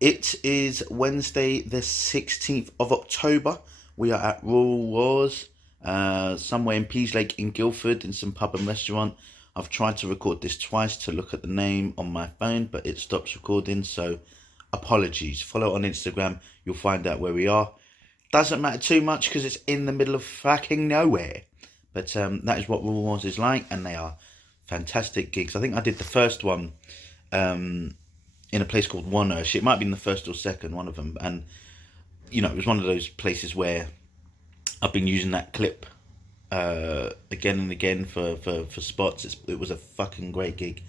It is Wednesday, the 16th of October. We are at Rural Wars, somewhere in Peasleake in Guildford, in some pub and restaurant. I've tried to record this twice to look at the name on my phone, but it stops recording, so apologies. Follow on Instagram, you'll find out where we are. Doesn't matter too much because it's in the middle of fucking nowhere. But that is what Rural Wars is like, and they are fantastic gigs. I think I did the first one in a place called Wonnersh. It might have been the first or second, one of them. And, you know, it was one of those places where I've been using that clip again and again for spots. It was a fucking great gig.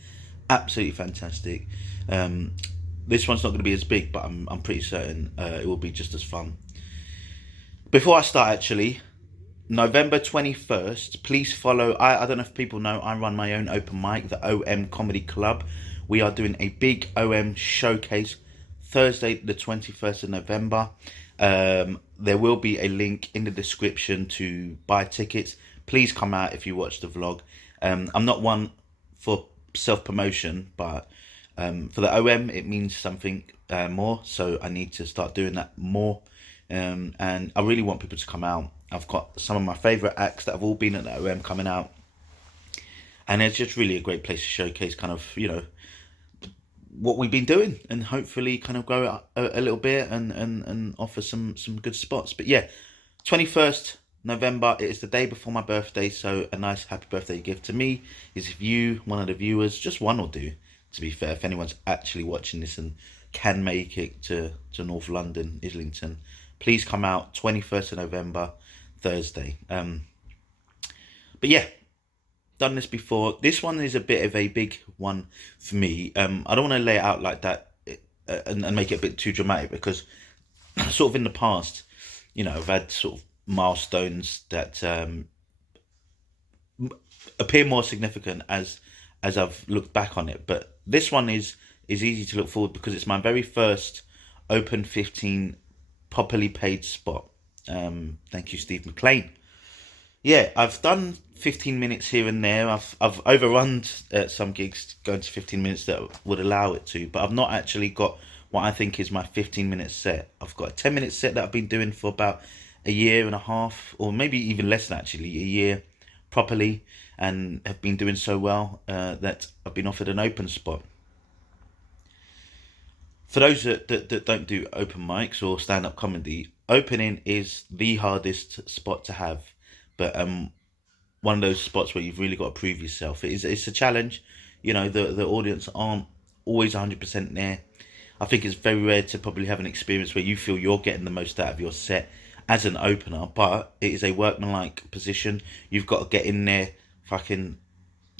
Absolutely fantastic. This one's not going to be as big, but I'm pretty certain it will be just as fun. Before I start, actually, November 21st, please follow. I don't know if people know, I run my own open mic, the OM Comedy Club. We are doing a big OM showcase Thursday, the 21st of November. There will be a link in the description to buy tickets. Please come out if you watch the vlog. I'm not one for self-promotion, but for the OM, it means something more. So I need to start doing that more. And I really want people to come out. I've got some of my favourite acts that have all been at the OM coming out. And it's just really a great place to showcase kind of, you know, what we've been doing, and hopefully kind of grow a little bit and offer some good spots. But yeah, 21st November, it is the day before my birthday, so a nice happy birthday gift to me is if you, one of the viewers, just one will do, to be fair, if anyone's actually watching this and can make it to North London, Islington, please come out 21st of November, Thursday. But yeah, done this before. This one is a bit of a big one for me. I don't want to lay it out like that and make it a bit too dramatic, because sort of in the past, you know, I've had sort of milestones that appear more significant as I've looked back on it. But this one is easy to look forward because it's my very first Open 15 properly paid spot. Thank you, Steve McLean. Yeah, I've done 15 minutes here and there. I've overrun some gigs going to 15 minutes that would allow it to, but I've not actually got what I think is my 15-minute set. I've got a 10-minute set that I've been doing for about a year and a half, or maybe even less than actually, a year properly, and have been doing so well that I've been offered an open spot. For those that don't do open mics or stand-up comedy, opening is the hardest spot to have. But one of those spots where you've really got to prove yourself. It's a challenge. You know, the audience aren't always 100% there. I think it's very rare to probably have an experience where you feel you're getting the most out of your set as an opener, but it is a workmanlike position. You've got to get in there, fucking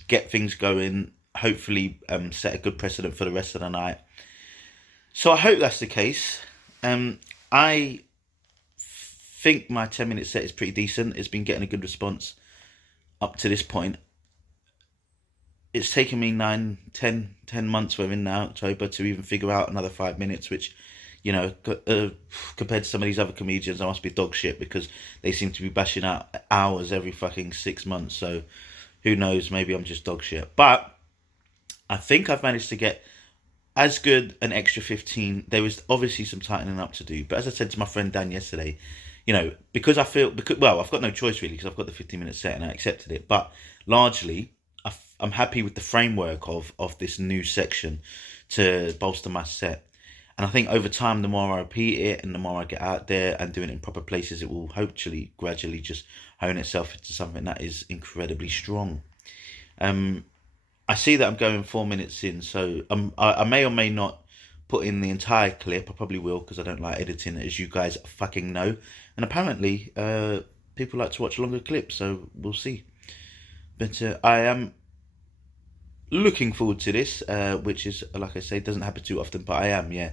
get things going, hopefully set a good precedent for the rest of the night. So I hope that's the case. I think my 10-minute set is pretty decent. It's been getting a good response up to this point. It's taken me 10 months, we're in now, October, to even figure out another 5 minutes, which, you know, compared to some of these other comedians, I must be dog shit, because they seem to be bashing out hours every fucking 6 months. So who knows, maybe I'm just dog shit. But I think I've managed to get as good an extra 15. There was obviously some tightening up to do, but as I said to my friend Dan yesterday, you know, because I've got no choice really, because I've got the 15-minute set and I accepted it. But largely, I'm happy with the framework of this new section to bolster my set. And I think over time, the more I repeat it and the more I get out there and doing it in proper places, it will hopefully gradually just hone itself into something that is incredibly strong. I see that I'm going 4 minutes in, so I may or may not put in the entire clip. I probably will, because I don't like editing, as you guys fucking know. And apparently, people like to watch longer clips, so we'll see. But I am looking forward to this, which is, like I say, doesn't happen too often, but I am, yeah.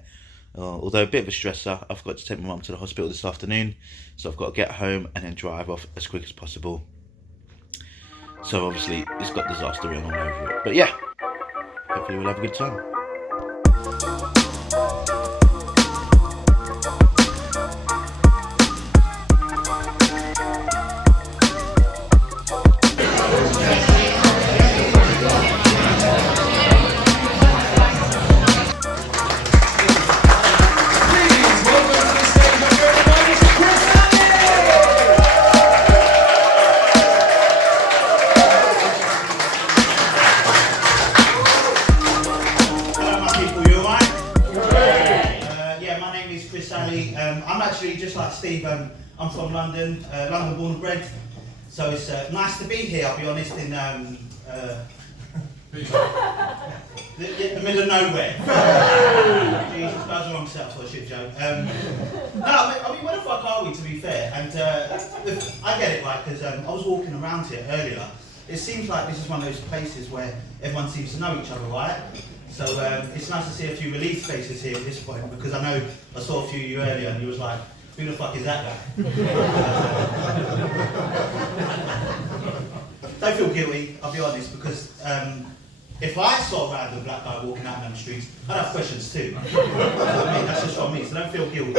Although a bit of a stressor, I've got to take my mum to the hospital this afternoon, so I've got to get home and then drive off as quick as possible. So obviously, it's got disaster written all over it. But yeah, hopefully we'll have a good time. Sally. I'm actually just like Steve. I'm from London, London born and bred. So it's nice to be here. I'll be honest. In the middle of nowhere. Jesus, that was the wrong setup for a shit joke. No, I mean, where the fuck are we, to be fair? And I get it, right, because I was walking around here earlier. It seems like this is one of those places where everyone seems to know each other, right? So it's nice to see a few relief faces here at this point, because I know I saw a few of you earlier and you was like, who the fuck is that guy? Don't feel guilty, I'll be honest, because if I saw a random black guy walking out down the streets, I'd have questions too. I mean, that's just from me, so don't feel guilty.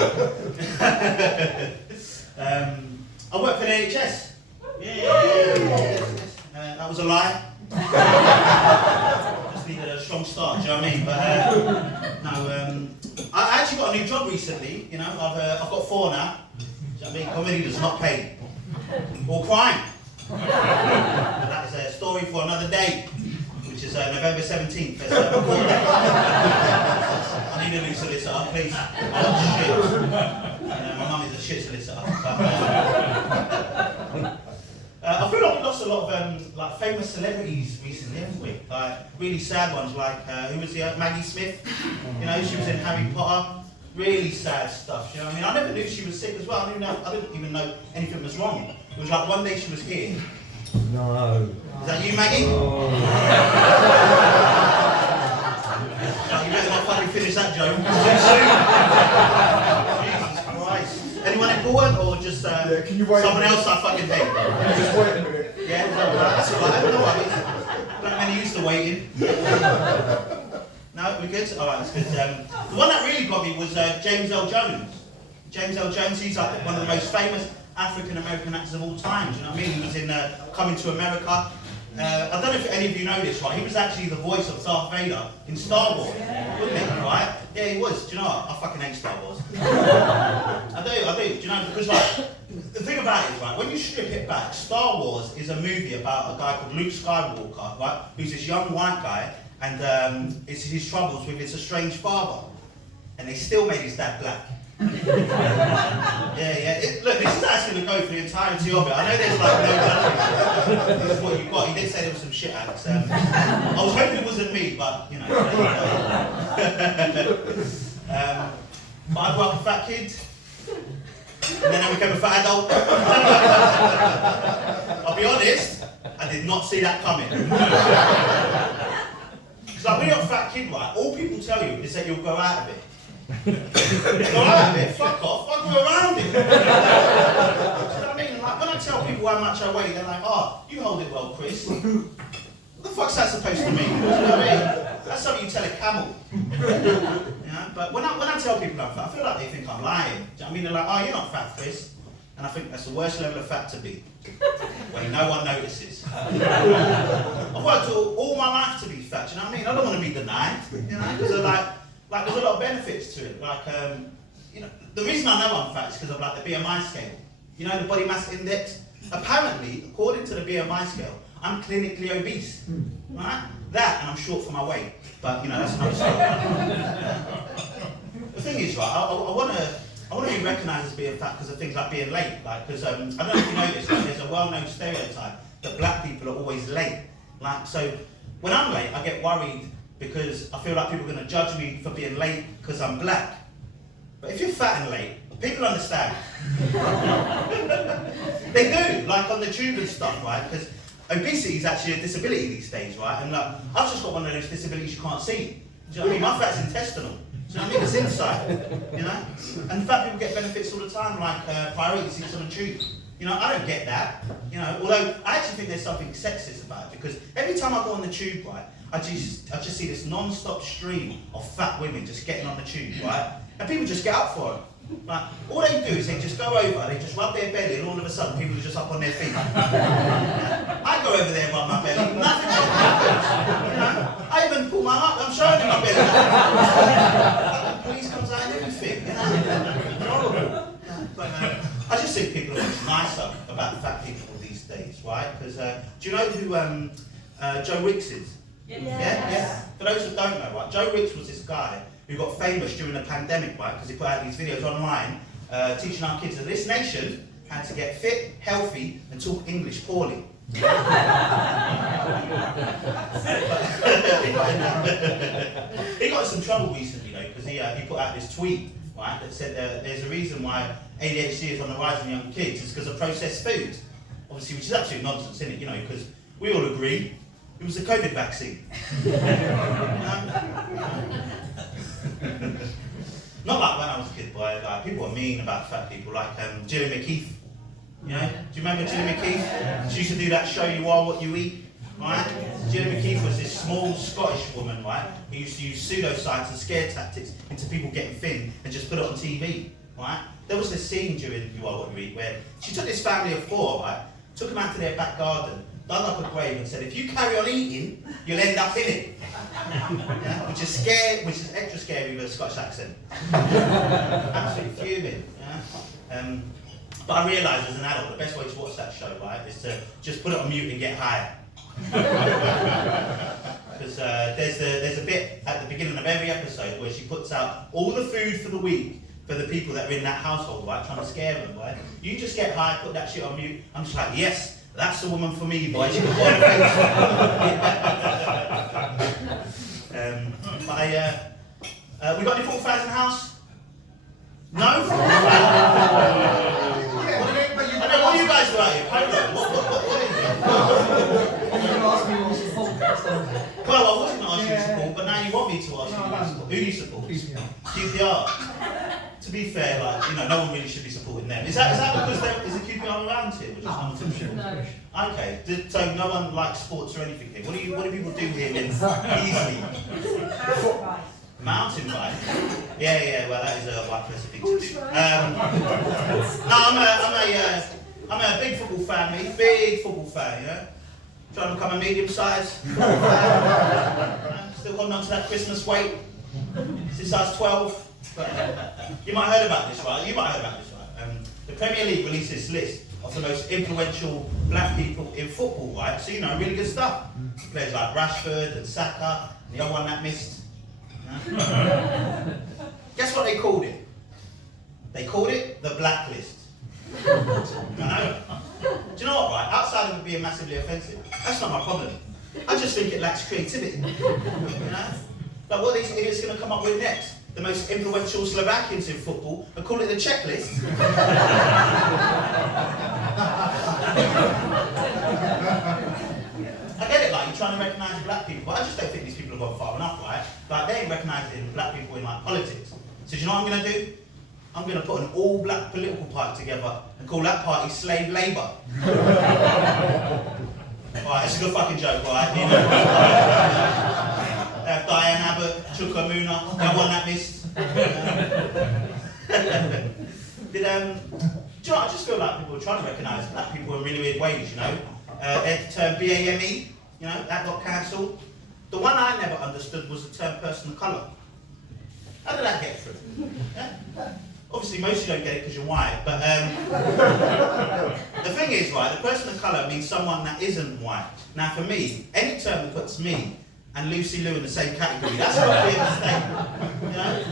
I work for the NHS. Yeah. That was a lie. Just needed a strong start, do you know what I mean? But no, I actually got a new job recently. You know, I've got 4 now. Do you know what I mean? Comedy does not pay. Or crime. That is a story for another day, which is November 17th. I need a new solicitor, please. I want shit. My mum is a shit solicitor. I feel like we lost a lot of like famous celebrities recently, haven't we? Like really sad ones, like who was the Maggie Smith? You know, she was in Harry Potter. Really sad stuff. You know what I mean? I never knew she was sick as well. I didn't even know anything was wrong. It was like one day she was here. No. Is that you, Maggie? Oh. You better not fucking finish that joke. Jesus Christ. Anyone important or just can you wait someone else I fucking hate? Just wait a minute. Yeah, that's alright. I don't know what it is. Black men are used to waiting. No, we're good? Alright, that's good. The one that really got me was James L. Jones. James L. Jones, he's like one of the most famous African-American actors of all time, do you know what I mean? He was in Coming to America. I don't know if any of you know this, right? He was actually the voice of Darth Vader in Star Wars, wasn't he, right? Yeah, he was. Do you know what? I fucking hate Star Wars. I do. Do you know, because like, the thing about it is, right, when you strip it back, Star Wars is a movie about a guy called Luke Skywalker, right? Who's this young white guy, and it's his troubles with his estranged father. And they still made his dad black. Yeah. Look, this is actually going to go for the entirety of it. I know there's like no this is what you've got. He did say there was some shit acts. I was hoping it wasn't me, but you know. But I grew up a fat kid, and then I became a fat adult. I'll be honest, I did not see that coming. Because like, when you're a fat kid, right, all people tell you is that you'll go out of it. Go out of it, fuck off, I'll go around it. Do you know what I mean? Like, when I tell people how much I weigh, they're like, oh, you hold it well, Chris. What the fuck's that supposed to mean? Do you know what I mean? That's something you tell a camel. You know? But when I tell people I'm fat, I feel like they think I'm lying. Do you know what I mean? They're like, oh, you're not fat, Chris. And I think that's the worst level of fat to be. When no one notices. I've worked all my life to be fat, do you know what I mean? I don't want to be denied, you know, because like there's a lot of benefits to it. Like, you know, the reason I know I'm fat is because of like the BMI scale. You know, the body mass index. Apparently, according to the BMI scale, I'm clinically obese, right? That, and I'm short for my weight. But you know, that's another story. The thing is, right, I want to be recognised as being fat because of things like being late. Like, because I don't know if you know this, like, there's a well-known stereotype that black people are always late. Like, so when I'm late, I get worried because I feel like people are going to judge me for being late because I'm black. But if you're fat and late, people understand. They do, like on the tube and stuff, right? Because obesity is actually a disability these days, right? And like, I've just got one of those disabilities you can't see. Do you know what I mean? My fat's intestinal. Do you know what I mean? It's inside, you know? And fat people get benefits all the time, like priority seats on the tube. You know, I don't get that, you know, although I actually think there's something sexist about it, because every time I go on the tube, right, I just see this non-stop stream of fat women just getting on the tube, right, and people just get up for it. Like, all they do is they just go over, they just rub their belly, and all of a sudden people are just up on their feet. I go over there and rub my belly, nothing happens, you know. I even pull my up, I'm showing them my belly. The police comes out and everything, you know. It's horrible. But, I just think people are much nicer about fat people these days, right? Because do you know who Joe Wicks is? Yeah. For those who don't know, right? Joe Wicks was this guy who got famous during the pandemic, right? Because he put out these videos online teaching our kids that this nation had to get fit, healthy, and talk English poorly. He got in some trouble recently though, because he put out this tweet, right, that said there's a reason why ADHD is on the rise in young kids. It's because of processed food. Obviously, which is absolute nonsense, isn't it? You know, because we all agree it was the COVID vaccine. Not like when I was a kid, boy. Like people were mean about fat people, like Gillian McKeith. You know, do you remember Gillian McKeith? She used to do that show, You Are What You Eat, right? Gillian McKeith was this small Scottish woman, right, who used to use pseudoscience and scare tactics into people getting thin and just put it on TV, right? There was this scene during You Are What You Eat where she took this family of 4, right, took them out to their back garden, dug up a grave and said, if you carry on eating, you'll end up in it. Yeah? Which is extra scary with a Scottish accent. Absolutely fuming. Yeah? But I realised as an adult, the best way to watch that show, right, is to just put it on mute and get higher. Because there's a bit at the beginning of every episode where she puts out all the food for the week for the people that are in that household, right, trying to scare them, right? You just get high, put that shit on mute. I'm just like, yes, that's the woman for me, boy. She can put on a face. We got any football fans in the house? No? What do you guys do out here? What is it? Well, I wasn't going to ask you to support, but now you want me to ask you to support. Who do you support? QPR. To be fair, like, you know, no one really should be supporting them. Is that because is the QPR around here? Or just no. Okay, so no one likes sports or anything here. What do people do here in Peasleake? Mountain bike. Yeah. Well, that is a white person thing to do. No, I'm a big football fan, me. Big football fan, you know. Trying to become a medium size. Still holding on to that Christmas weight since I was 12. But, you might have heard about this, right? The Premier League released this list of the most influential black people in football, right? So, you know, really good stuff. Players like Rashford and Saka, and the other one that missed. Guess what they called it? They called it the blacklist. I know. Do you know what, right? Outside of it being massively offensive, that's not my problem. I just think it lacks creativity. You know? Like what are these idiots going to come up with next? The most influential Slovakians in football and call it the checklist? I get it, like, you're trying to recognise black people, but I just don't think these people have gone far enough, right? Like, they ain't recognising black people in, like, politics. So do you know what I'm going to do? I'm going to put an all-black political party together and call that party Slave Labour. Alright, it's a good fucking joke, right? You know, Diane Abbott, Chuka Muna, that one that missed. Do you know, I just feel like people are trying to recognise black people in really weird ways, you know? The term BAME, you know, that got cancelled. The one I never understood was the term person of colour. How did that get through? Yeah? Obviously, most of you don't get it because you're white, but the thing is, right, the person of colour means someone that isn't white. Now, for me, any term that puts me and Lucy Liu in the same category, that's got to be a mistake. You know?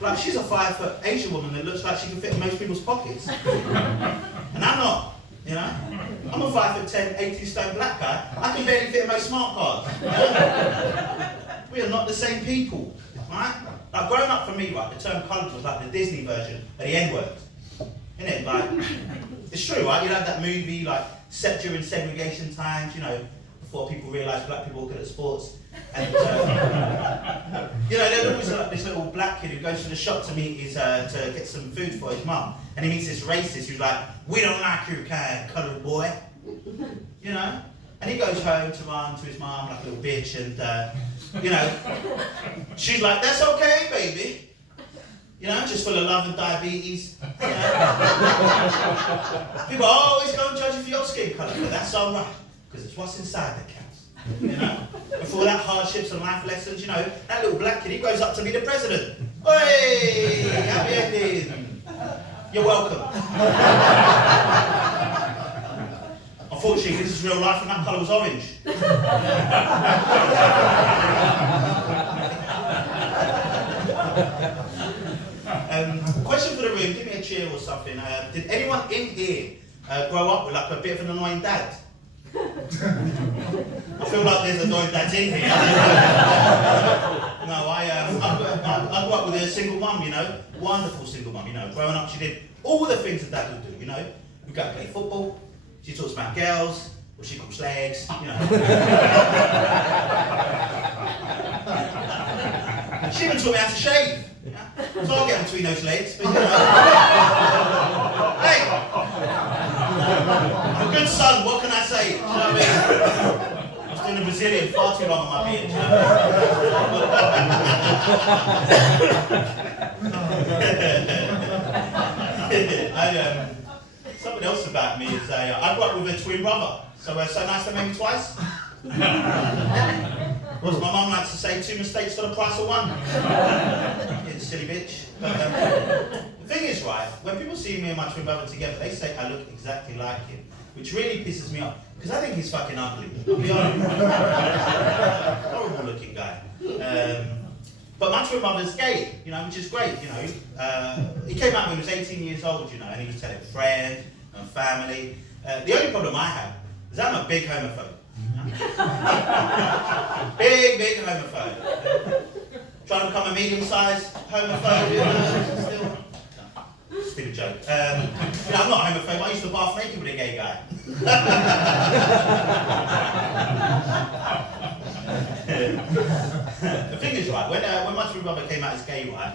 Like, she's a 5-foot Asian woman that looks like she can fit in most people's pockets. And I'm not, you know? I'm a 5'10", 80-stone black guy. I can barely fit in most smart cars. You know? We are not the same people, right? Like, growing up for me, right, the term coloured was like the Disney version of the N-word. Innit? Like, it's true, right? You had that movie, like, set during segregation times, you know, before people realised black people were good at sports. And, you know, there's always like this little black kid who goes to the shop to meet his, to get some food for his mum. And he meets this racist who's like, we don't like your kind, coloured boy. You know? And he goes home to run to his mum like a little bitch and, you know, she's like, that's okay, baby. You know, just full of love and diabetes. You know? People always go and judge you for your skin colour, but that's alright, because it's what's inside that counts. You know? Before that, hardships and life lessons, you know, that little black kid, he grows up to be the president. Hey, happy ending. You're welcome. Unfortunately, this is real life and that colour was orange. Question for the room, give me a cheer or something. Did anyone in here grow up with like a bit of an annoying dad? I feel like there's annoying dads in here. No, I grew up with a single mum, you know, wonderful single mum, you know. Growing up, she did all the things a dad would do, you know. We'd go and play football, she talks about girls, or she cooks legs, you know. She even taught me how to shave. Yeah? So I'll get between those legs, but you know. Hey! I'm a good son, what can I say? Do you know what I mean? I was doing a Brazilian far too long on my beard, do you know what I mean? Something else about me is I grew up with a twin brother, so nice to make me twice. As my mum likes to say, 2 mistakes for the price of 1. You silly bitch. But, the thing is, right, when people see me and my twin brother together, they say I look exactly like him, which really pisses me off, because I think he's fucking ugly. I'll be honest. Horrible looking guy. But my twin brother's gay, you know, which is great, you know. He came out when he was 18 years old, you know, and he was telling friends and family. The only problem I have is I'm a big homophobe. big homophobe. Trying to become a medium-sized homophobe, you know, still. No, stupid joke. You know, I'm not a homophobe. I used to bath naked with a gay guy. The thing is, right, when my twin brother came out as gay, right,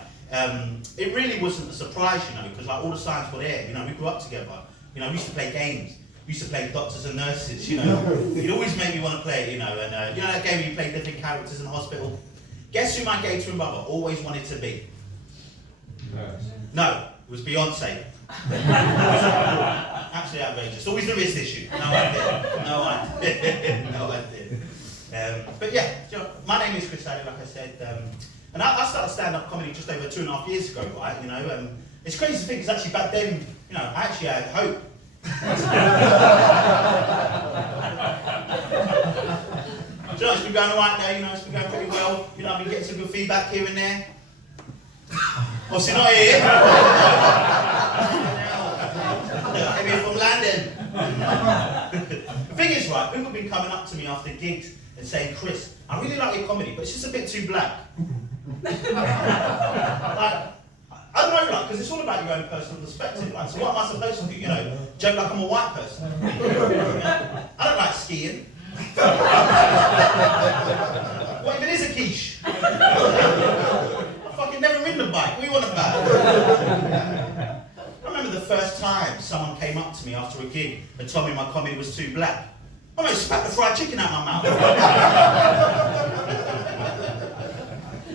it really wasn't a surprise, you know, because like all the signs were there. You know, we grew up together. You know, we used to play games. We used to play doctors and nurses, you know. You'd always make me want to play it, you know. And you know that game where you play different characters in the hospital? Guess who my gay twin brother always wanted to be? No, it was Beyonce. Absolutely outrageous. Always the wrist issue. No, I did. But yeah, you know, my name is Chris Alley, like I said. And I started stand-up comedy just over 2.5 years ago, right? You know, it's crazy to think, because actually back then, you know, I actually had hope. Do you know, it's been going alright there, you know, it's been going pretty well. You know, I've been getting some good feedback here and there. Obviously not here. Maybe from London. The thing is, right, people have been coming up to me after gigs and saying, Chris, I really like your comedy, but it's just a bit too black. Like, I don't know, like, because it's all about your own personal perspective. Like, so what am I supposed to do? You know, joke like I'm a white person. I don't like skiing. What if it is a quiche? I've fucking never ridden a bike. What do you want about? I remember the first time someone came up to me after a gig and told me my comedy was too black. I almost spat the fried chicken out my mouth.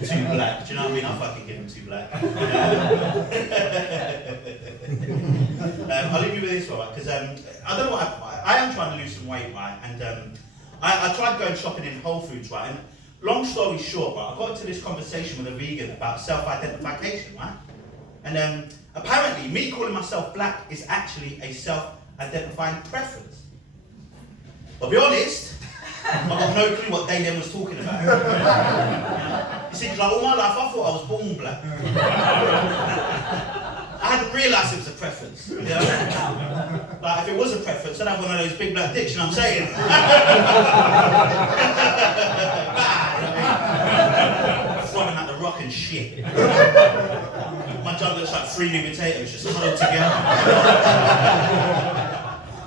Too black, do you know what I mean? I fucking give him too black. I'll leave you with this one, right? Because I don't know what I am trying to lose some weight, right? And I tried going shopping in Whole Foods, right? And long story short, right, I got into this conversation with a vegan about self-identification, right? And apparently, me calling myself black is actually a self-identifying preference. I'll be honest, I've got no clue what they then was talking about. You see, like all my life I thought I was born black. I hadn't realised it was a preference. You know? Like if it was a preference, I'd have one of those big black dicks, you know what I'm saying? Throbbing at the rock and shit. My jug looks like 3 new potatoes just huddled together.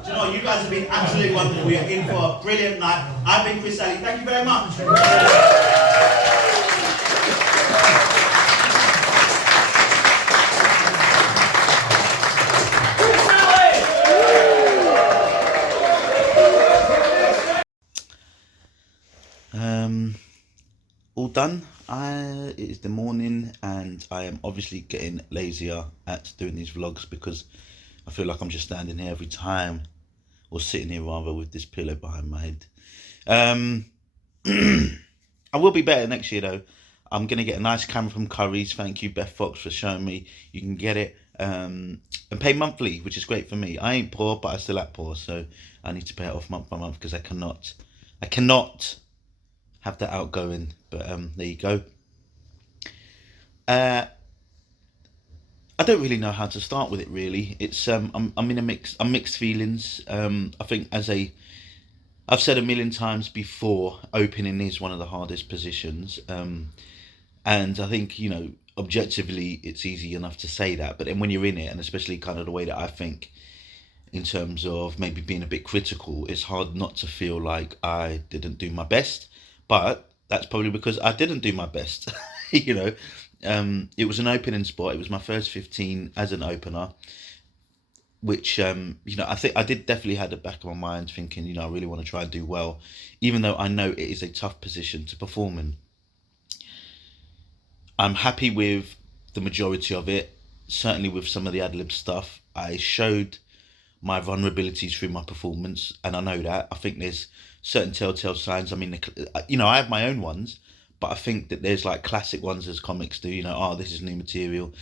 You know, you guys have been absolutely wonderful. We are in for a brilliant night. I've been Chris Alley. Thank you very much. All done. It is the morning and I am obviously getting lazier at doing these vlogs because I feel like I'm just standing here every time, or sitting here rather, with this pillow behind my head. I will be better next year though. I'm going to get a nice camera from Curry's. Thank you, Beth Fox, for showing me you can get it. And pay monthly, which is great for me. I ain't poor, but I still act poor, so I need to pay it off month by month because I cannot have that outgoing. But there you go. don't really know how to start with it. Really, it's I'm in a mixed feelings. I think I've said a million times before, opening is one of the hardest positions. And I think, objectively, it's easy enough to say that. But then when you're in it, and especially kind of the way that I think in terms of maybe being a bit critical, it's hard not to feel like I didn't do my best. But that's probably because I didn't do my best. you know, it was an opening spot. It was my first 15 as an opener, which, I think I did definitely had the back of my mind thinking, I really want to try and do well, even though I know it is a tough position to perform in. I'm happy with the majority of it, certainly with some of the ad-lib stuff. I showed my vulnerabilities through my performance, and I know that. I think there's certain telltale signs. I mean, I have my own ones, but I think that there's like classic ones as comics do, oh, this is new material,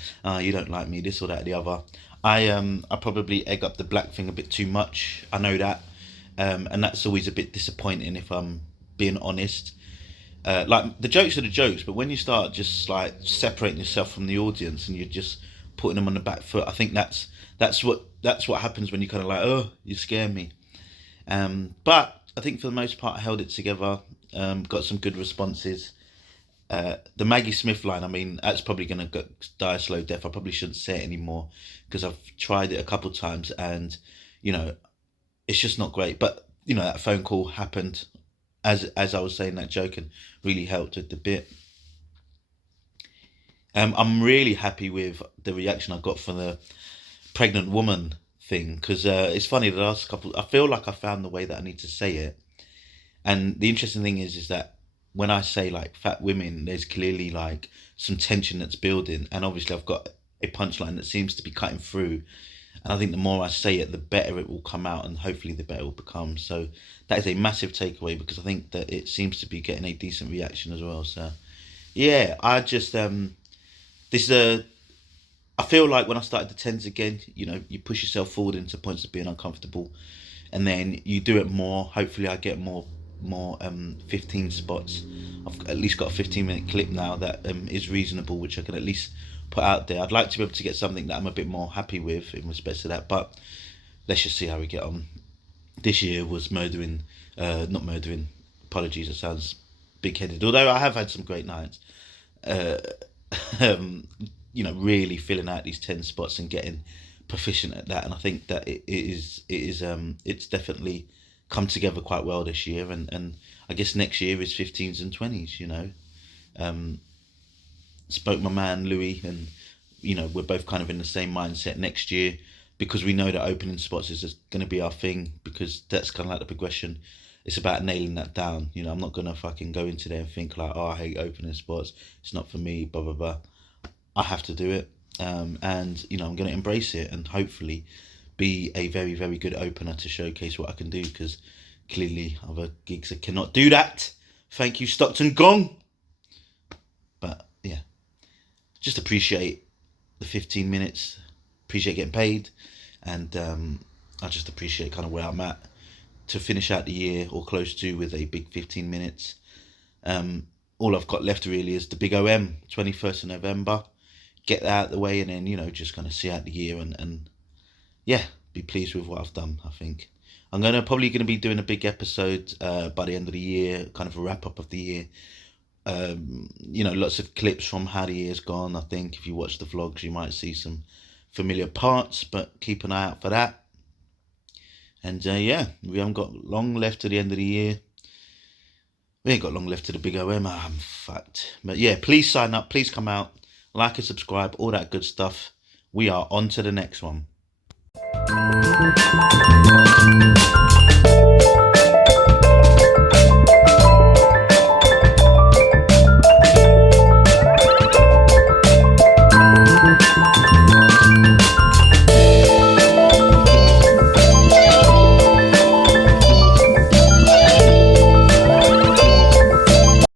you don't like me, this or that or the other. I probably egg up the black thing a bit too much. I know that. And that's always a bit disappointing if I'm being honest. Like the jokes are the jokes, but when you start just like separating yourself from the audience and you're just putting them on the back foot, I think that's what happens when you kind of like, oh, you scare me. But I think for the most part I held it together. Got some good responses. The Maggie Smith line, I mean, that's probably going to die a slow death. I probably shouldn't say it anymore because I've tried it a couple of times and, it's just not great. But, that phone call happened as I was saying that joke and really helped with the bit. I'm really happy with the reaction I got from the pregnant woman thing because it's funny, the last couple, I feel like I found the way that I need to say it. And the interesting thing is that when I say like fat women, there's clearly like some tension that's building. And obviously I've got a punchline that seems to be cutting through. And I think the more I say it, the better it will come out and hopefully the better it will become. So that is a massive takeaway because I think that it seems to be getting a decent reaction as well. So yeah, I just, I feel like when I started the tens again, you push yourself forward into points of being uncomfortable and then you do it more. Hopefully I get more 15 spots. I've at least got a 15-minute clip now that is reasonable, which I can at least put out there. I'd like to be able to get something that I'm a bit more happy with in respect to that, but let's just see how we get on. This year was not murdering, apologies, it sounds big-headed, although I have had some great nights. Really filling out these 10 spots and getting proficient at that, and I think that it's definitely come together quite well this year, and I guess next year is 15s and 20s. Spoke my man Louis, and we're both kind of in the same mindset next year because we know that opening spots is going to be our thing because that's kind of like the progression. It's about nailing that down. I'm not going to fucking go into there and think like, oh, I hate opening spots, it's not for me, blah blah blah. I have to do it, and I'm going to embrace it and hopefully be a very, very good opener to showcase what I can do because clearly other gigs that cannot do that. Thank you, Stockton Gong. But yeah, just appreciate the 15 minutes, appreciate getting paid, and I just appreciate kind of where I'm at to finish out the year or close to with a big 15 minutes. All I've got left really is the big OM, 21st of November. Get that out of the way and then, just kind of see out the year and yeah, be pleased with what I've done, I think. I'm probably going to be doing a big episode by the end of the year, kind of a wrap-up of the year. Lots of clips from how the year's gone. I think if you watch the vlogs, you might see some familiar parts, but keep an eye out for that. And yeah, we haven't got long left to the end of the year. We ain't got long left to the big OM. I'm fucked. But yeah, please sign up. Please come out. Like and subscribe. All that good stuff. We are on to the next one.